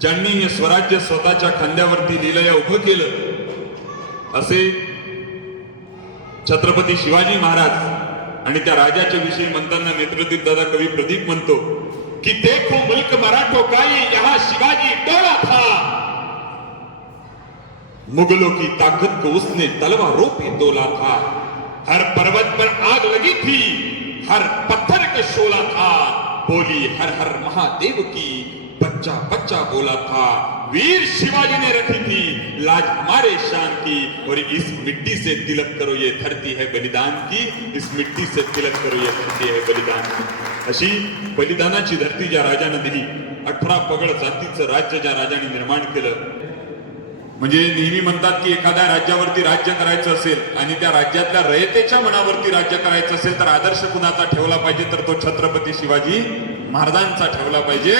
ज्यांनी हे स्वराज्य स्वतःच्या खांद्यावरती लिहिलं उभं केलं असे छत्रपती शिवाजी महाराज। आणि त्या राजाच्या विषयी म्हणताना नेत्रदीप दादा कवी प्रदीप म्हणतो की देखो मुल्क मराठों का ये यहाँ शिवाजी डोला था, मुगलों की ताकत को उसने तलवारों पे तोला था, हर पर्वत पर आग लगी थी, हर पत्थर के शोला था, बोली हर हर महादेव की, बच्चा बच्चा बोला था, वीर शिवाजी ने रखी थी लाज हमारे शान की, और इस मिट्टी से तिलक करो ये धरती है बलिदान की, इस मिट्टी से तिलक करो ये धरती है बलिदान की। अशी बलिदानाची धरती ज्या राजाने दिली, 18 पगड जातीचं राज्य ज्या राजाने निर्माण केलं। म्हणजे नेहमी म्हणतात की एखाद्या राज्यावरती राज्य करायचं असेल आणि त्या राज्यातल्या रयतेच्या मनावरती राज्य करायचं असेल तर आदर्श कुणाचा ठेवला पाहिजे, तर तो छत्रपती शिवाजी महाराजांचा ठेवला पाहिजे।